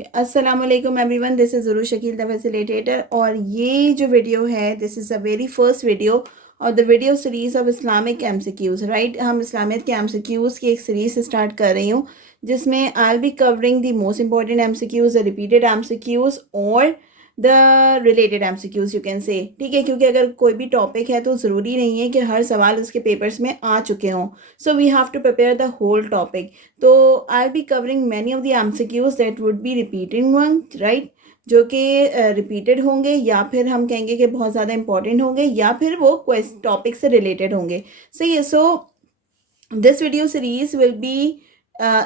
अस्सलाम वालेकुम everyone, this is ज़ुरू शकील द फैसिलिटेटर। और ये जो वीडियो है this is the very first video और the video series of Islamic MCQs. Right, हम इस्लामिक के एमसीक्यूज़ की एक सीरीज़ स्टार्ट कर रही हूँ जिसमें I be covering the most important MCQs, the repeated MCQs और the related MCQs you can say. ठीक है, क्योंकि अगर कोई भी टॉपिक है तो ज़रूरी नहीं है कि हर सवाल उसके पेपर्स में आ चुके हों। So we have to prepare the whole topic. तो I be covering many of the MCQs that would be repeating one, right, जो कि रिपीटेड होंगे या फिर हम कहेंगे कि बहुत ज़्यादा इंपॉर्टेंट होंगे या फिर वो टॉपिक से रिलेटेड होंगे। सही है। So this video series will be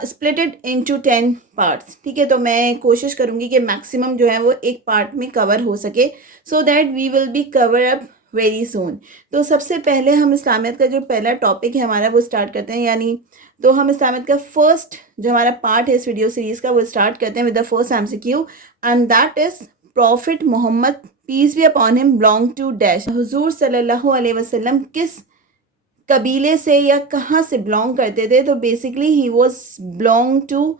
splitted into 10 parts. ठीक है, तो मैं कोशिश करूँगी कि मैक्सिमम जो है वो एक पार्ट में कवर हो सके so that we will be cover up very soon. तो सबसे पहले हम इस्लामियत का जो पहला टॉपिक है हमारा वो स्टार्ट करते हैं, यानी तो हम इस्लामियत का फर्स्ट जो हमारा पार्ट है इस वीडियो सीरीज़ का वो स्टार्ट करते हैं with the first MCQ and that is prophet Mohammad peace be upon him belong to dash. हुजूर सल्लल्लाहु अलैहि वसल्लम किस कबीले से या कहाँ से बिलोंग करते थे? तो basically he was belong to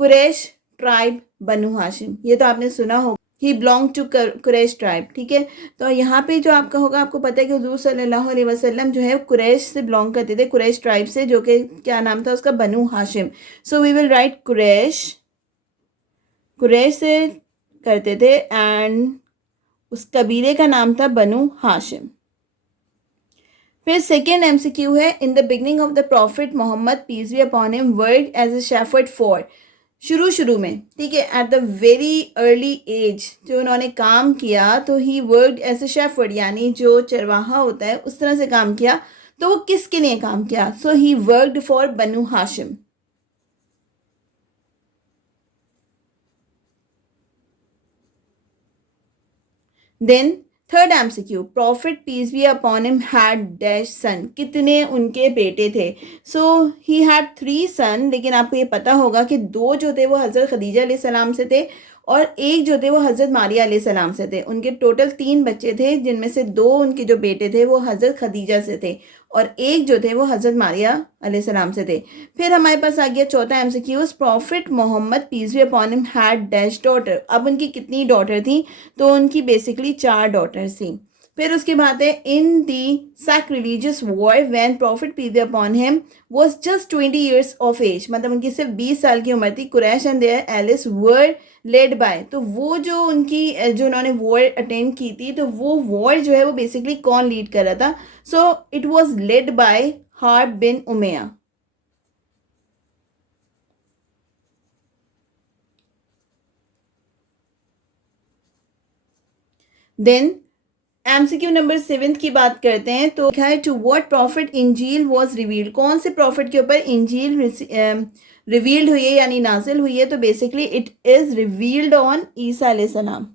Quraysh tribe Banu Hashim. ये तो आपने सुना होगा, he belong to Quraysh tribe. ठीक है, तो यहाँ पे जो आपका होगा, आपको पता है कि हुजूर सल्लल्लाहु अलैहि वसल्लम जो है कुरैश से बिलोंग करते थे, कुरैश ट्राइब से, जो कि क्या नाम था उसका, Banu Hashim. So we will write Quraysh, Quraysh से करते थे एंड उस कबीले का नाम था बनु हाशिम। फिर सेकेंड एमसीक्यू है, in the beginning of the prophet Mohammad peace be upon him work as a shepherd for. शुरू में, ठीक है, at the very early age जो उन्होंने काम किया तो he worked as a shepherd, यानी जो चरवाहा होता है उस तरह से काम किया। तो वो किसके लिए काम किया? So he worked for Banu Hashim. Then third MCQ, prophet peace be upon him had dash son. कितने उनके बेटे थे? सो ही हैड 3 सन, लेकिन आपको ये पता होगा कि 2 जो थे वो हज़रत खदीजा अलैहि सलाम से थे और एक जो थे वो हज़रत मारिया अलैहि सलाम से थे। उनके टोटल 3 बच्चे थे जिनमें से 2 उनके जो बेटे थे वो हज़रत खदीजा से थे और एक जो थे वो हज़रत मारिया अलैहि सलाम से थे। फिर हमारे पास आ गया चौथा MCQs, prophet Mohammad peace be upon him had dash daughter. अब उनकी कितनी डॉटर थी? तो उनकी बेसिकली 4 डॉटर्स थी। फिर उसके बाद है, in the sacrilegious war when prophet peace be upon him was just 20 years of age, मतलब उनकी सिर्फ 20 साल की उम्र थी। Quraysh and their allies were led by, तो वो जो उनकी जो उन्होंने वॉर अटेंड की थी तो वो वॉर जो है वो बेसिकली कौन लीड कर रहा था? So it was led by Harb bin Umayya. Then MCQ number 7 की बात करते हैं तो क्या है, to what prophet Injil was revealed. कौन से प्रॉफिट के ऊपर इंजील रिवील्ड हुई है यानी नाजिल हुई है? तो basically it is revealed on Isa अलैहि सलाम।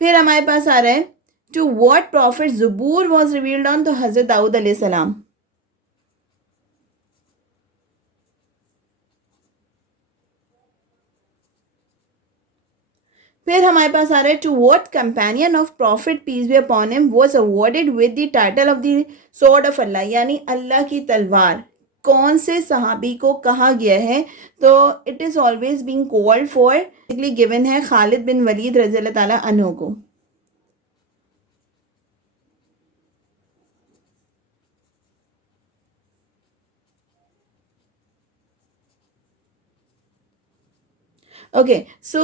फिर हमारे पास आ रहा है, to what prophet Zabur was revealed on, तो हज़रत दाऊद अलैहि सलाम। फिर हमारे पास आ रहा है, to what companion of prophet peace be upon him was awarded with the title of the sword of Allah, यानी अल्लाह की तलवार। कौन से सहाबी को कहा गया है? तो it is always being called for, given है खालिद बिन वलीद रज़ी अल्लाह ताला अन्हु को। ओके, सो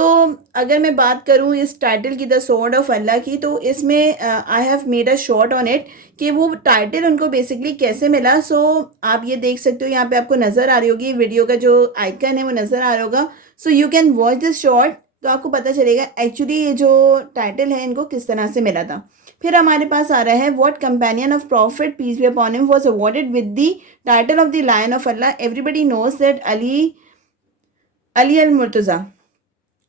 अगर मैं बात करूँ इस टाइटल की, द स्वॉर्ड ऑफ अल्लाह की, तो इसमें I have made a short on it कि वो टाइटल उनको बेसिकली कैसे मिला। सो आप ये देख सकते हो, यहाँ पे आपको नज़र आ रही होगी वीडियो का जो आइकन है वो नज़र आ रहा होगा। So you can watch this short, तो आपको पता चलेगा एक्चुअली ये जो टाइटल है इनको किस तरह से मिला था। फिर हमारे पास आ रहा है, what companion of prophet peace be upon him was awarded with the title of the lion of Allah. Everybody knows that Ali, Ali al Murtaza.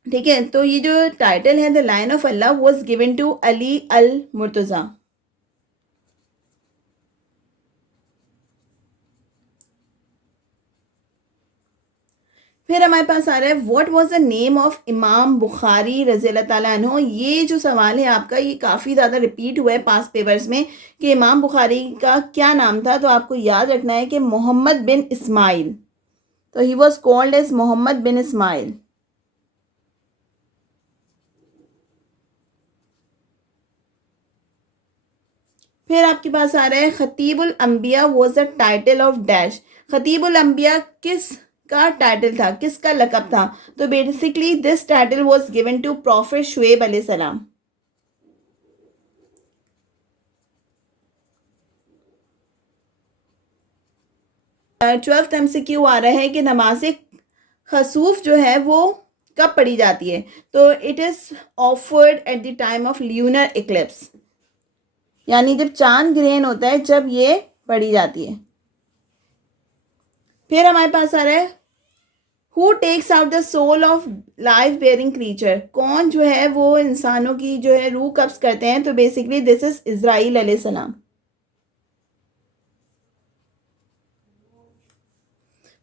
ठीक है, तो ये जो टाइटल है the lion of Allah was given to Ali al Murtaza. फिर हमारे पास आ रहा है, what was the name of Imam Bukhari रज़ी अल्लाह ताला अन्हु। ये जो सवाल है आपका ये काफ़ी ज़्यादा रिपीट हुआ है पास पेपर्स में कि इमाम बुखारी का क्या नाम था। तो आपको याद रखना है कि मोहम्मद बिन इस्माइल। तो he was called as Mohammad bin Ismail. फिर आपके पास आ रहा है Khatibul Anbiya was the title of dash. Khatibul Anbiya किस का टाइटल था, किसका लकब था? तो basically this title was given to prophet Shuaib अलैहिस्सलाम. 12th MCQ आ रहा है कि नमाज खसूफ जो है वो कब पढ़ी जाती है? तो it is offered at the time of lunar Eclipse, यानी जब चांद ग्रहण होता है जब ये पढ़ी जाती है. फिर हमारे पास आ रहा है who takes out the soul of life bearing creature. कौन जो है वो इंसानों की जो है रूह कब्ज करते हैं? तो बेसिकली दिस इज इजराइल अलैहिस्सलाम.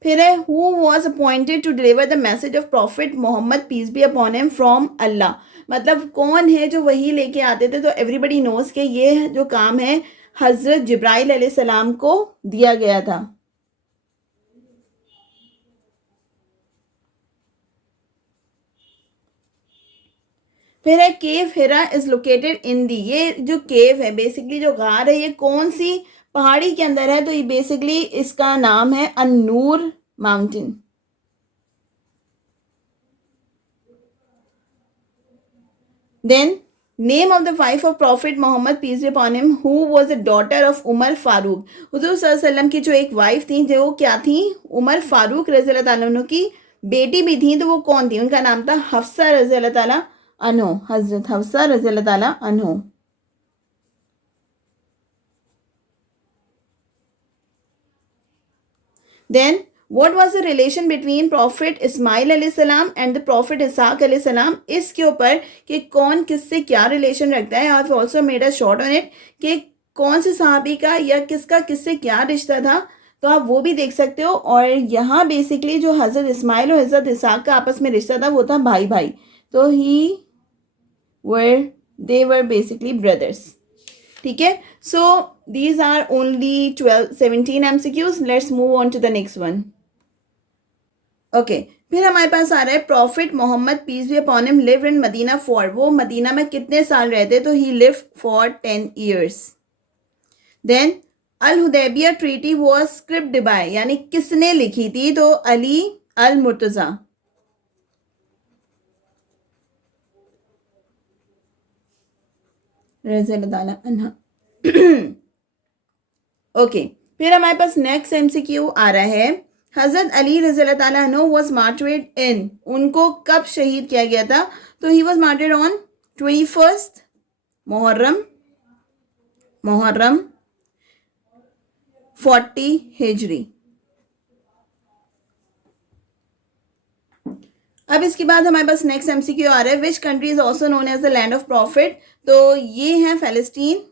फिर है who was appointed to deliver the message of prophet Mohammad peace be upon him from Allah. मतलब कौन है जो वही लेके आते थे? तो एवरीबडी नोज के ये जो काम है हजरत जिब्राइल अलैहिस्सलाम को दिया गया था. फिर है केव हिरा इज लोकेटेड इन दी. ये जो केव है बेसिकली जो गार है ये कौन सी पहाड़ी के अंदर है? तो ये बेसिकली इसका नाम है An Noor mountain. Then name of the wife of prophet Mohammad peace be upon him who was the daughter of Umar Farooq. हुजूर सल्लल्लाहु अलैहि वसल्लम की जो एक वाइफ थी जो क्या थी? उमर फारूक रज़ी अल्लाह तआला अन्हु की बेटी भी थी. तो वो कौन थी? उनका नाम था हफ्सा रज़ी अल्लाह तआला अन्हु. हजरत हफ्सा रज़ी अल्लाह तआला अन्हु. Then what was the relation between prophet Ismail अलैहिस्सलाम and the prophet इसाक अलैहिस्सलाम. इसके ऊपर कि कौन किससे क्या रिलेशन रखता है. I have also made a short on it कि कौन से सहाबी का या किसका किससे क्या रिश्ता था. तो आप वो भी देख सकते हो. और यहाँ बेसिकली जो हज़रत इस्माइल और हज़रत इसाक का आपस में रिश्ता था वो था भाई भाई. तो दे वर बेसिकली ब्रदर्स. ठीक है. So these are only 17 MCQs. Let's move on to the next one. Okay फिर हमारे पास आ रहा है prophet Mohammad peace be upon him live in Medina for. वो मदीना में कितने साल रहते? तो he live for 10 years. Then Al Hudaibiya treaty was script by, यानी किसने लिखी थी? तो अली अल मुर्तजा. ओके फिर हमारे पास नेक्स्ट MCQ आ रहा है हजरत अली रज़ी अल्लाह तआला अन्हु वाज मार्टर्ड इन. उनको कब शहीद किया गया था? तो he was martyred on 21st Muharram 40 हिजरी. अब इसके बाद हमारे पास नेक्स्ट MCQ आ रहा है which country is also known as the land of prophet. तो ये है फ़लस्तीन.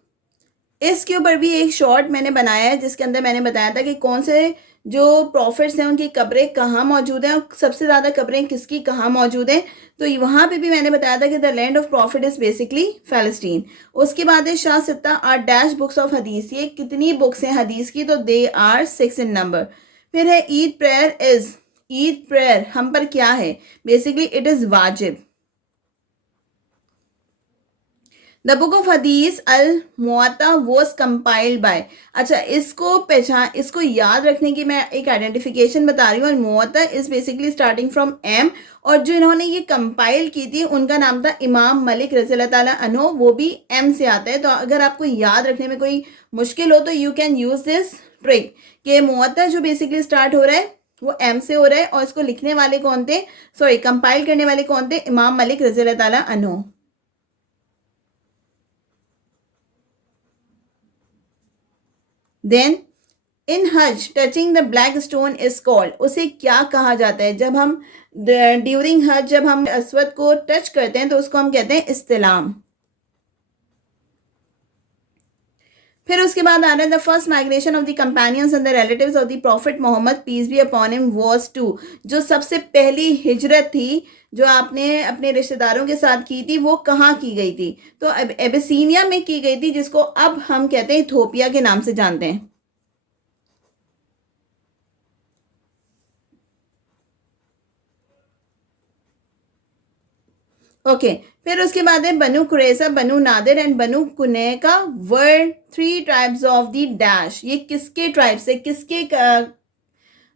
इसके ऊपर भी एक शॉर्ट मैंने बनाया है जिसके अंदर मैंने बताया था कि कौन से जो प्रॉफिट्स हैं उनकी कब्रें कहाँ मौजूद हैं और सबसे ज़्यादा कब्रें किसकी कहाँ मौजूद हैं. तो वहाँ पे भी मैंने बताया था कि the land of prophet is basically Palestine. उसके बाद है शाह सित्ता are dash books of Hadith. ये कितनी बुक्स हैं हदीस की? तो दे आर 6 in नंबर. फिर है ईद प्रेयर हम पर क्या है? बेसिकली इट इज़ वाजिब. द बुक ऑफ हदीस अल मुअत्ता वॉज कंपाइल्ड बाय. अच्छा इसको याद रखने की मैं एक आइडेंटिफिकेशन बता रही हूँ. Al Muatta is basically starting from M. और जो इन्होंने ये कंपाइल की थी उनका नाम था इमाम मलिक रज़ी अल्लाह ताला अन्हु. वो भी एम से आता है. तो अगर आपको याद रखने में कोई मुश्किल हो तो you can use this trick कि मुअत्ता जो बेसिकली स्टार्ट हो रहा है वो एम से हो रहा है. और इसको लिखने वाले कौन थे? सॉरी कंपाइल करने वाले कौन थे? इमाम मलिक रज़ी अल्लाह ताला अन्हु. देन इन हज touching the black stone is called. उसे क्या कहा जाता है? जब हम ड्यूरिंग हज जब हम अस्वद को टच करते हैं तो उसको हम कहते हैं इस्तिलाम. फिर उसके बाद आ रहा है the first migration of the companions and the relatives of the prophet Mohammad peace be upon him was to. जो सबसे पहली हिजरत थी जो आपने अपने रिश्तेदारों के साथ की थी वो कहाँ की गई थी? तो एबिसीनिया में की गई थी जिसको अब हम कहते हैं इथोपिया के नाम से जानते हैं. ओके फिर उसके बाद है Banu Qurayza, Banu Nadir and Banu Qaynuqa were 3 tribes of the dash. ये किसके ट्राइब से,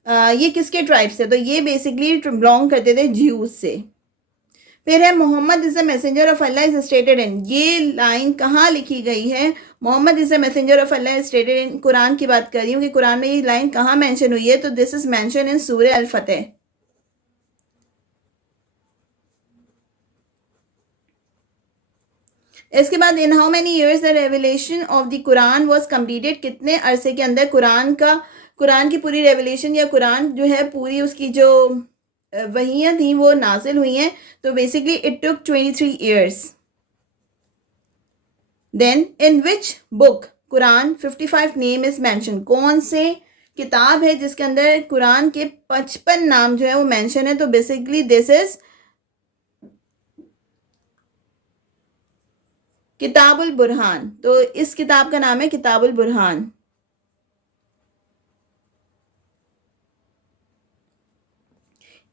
ये किसके ट्राइब से, तो ये बेसिकली बिलोंग करते थे ज्यूज से। फिर है Muhammad is the messenger of Allah is stated in, ये लाइन कहाँ लिखी गई है, Muhammad is the messenger of Allah is stated in, Quran की बात कर रही हूँ कि कुरान में ये लाइन कहाँ मेंशन हुई है, तो दिस इज मेंशन इन सूरह अल फतह। इसके बाद in how many years the revelation of the Quran was completed, कितने अरसे के अंदर कुरान की पूरी रेवलेशन या कुरान जो है पूरी उसकी जो वहियाँ थी वो नाजिल हुई हैं, तो basically it took 23 years. Then in which book Quran 55 name is mention, कौन से किताब है जिसके अंदर कुरान के 55 नाम जो है वो मेंशन है, तो बेसिकली दिस इज किताबुल बुरहान, तो इस किताब का नाम है किताबुल बुरहान।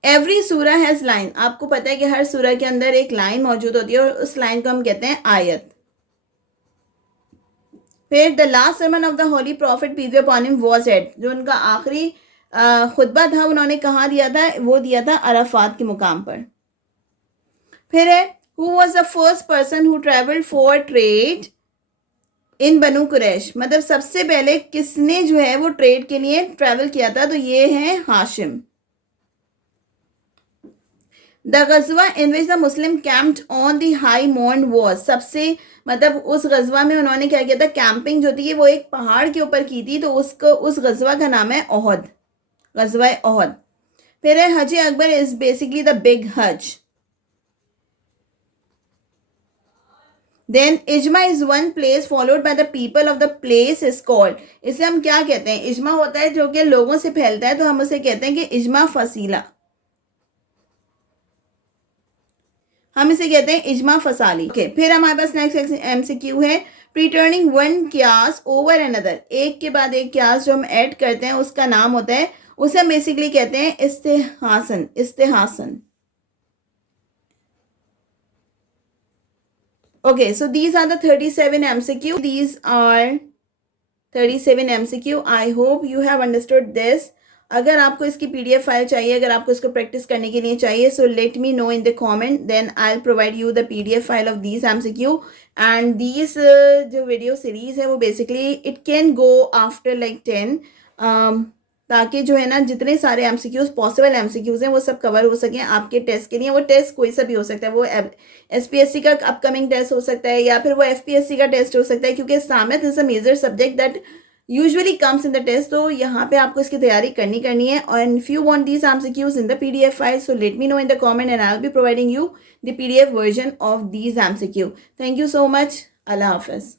एवरी सूरा हैज लाइन, आपको पता है कि हर सूरा के अंदर एक लाइन मौजूद होती है और उस लाइन को हम कहते हैं आयत। फिर the last sermon of the holy prophet peace be upon him was at, जो उनका आखिरी खुतबा था उन्होंने कहाँ दिया था, वो दिया था अराफात के मुकाम पर। फिर है who was the first person who travelled for trade in Banu Quraysh, मतलब सबसे पहले किसने जो है वो ट्रेड के लिए ट्रेवल किया था, तो ये है Hashim. The Ghazwa in which the Muslim camped on the high mount was, सबसे मतलब उस गजवा में उन्होंने क्या किया था, कैंपिंग जो थी वो एक पहाड़ के ऊपर की थी, तो उसको उस गजवा का नाम है ओहद, गजवा ओहद। फिर है Hajj Akbar is basically the big Hajj. Then Ijma is one place followed by the people of the place is called, इसे हम क्या कहते हैं, इजमा होता है जो कि लोगों से फैलता है, तो हम उसे कहते हैं कि इजमा फसीला, हम इसे कहते हैं इजमा फसाली। ओके फिर हमारे पास नेक्स्ट एमसीक्यू है प्रीटर्निंग वन क्यास ओवर अनदर, एक के बाद एक क्यास जो हम ऐड करते हैं उसका नाम होता है, उसे हम बेसिकली कहते हैं इस्तेहासन, इस्तेहासन। Okay, so these are the 37 MCQ. These are 37 MCQ. I hope you have understood this. अगर आपको इसकी PDF फाइल चाहिए, अगर आपको इसको प्रैक्टिस करने के लिए चाहिए, so let me know in the comment. Then I'll provide you the PDF file of these MCQ. And these जो video series है वो basically it can go after like 10. ताकि जो है ना जितने सारे एमसीक्यूज पॉसिबल एमसीक्यूज हैं वो सब कवर हो सकें आपके टेस्ट के लिए। वो टेस्ट कोई सा भी हो सकता है, वो एसपीएससी का अपकमिंग टेस्ट हो सकता है या फिर वो एफपीएससी का टेस्ट हो सकता है, क्योंकि Islamiat is a major subject that usually comes in the test. तो यहाँ पे आपको इसकी तैयारी करनी है। और if you want these MCQs in the PDF file, so let me know in the comment and I will be providing you the PDF version of these MCQ. Thank you so much. Allah Hafiz.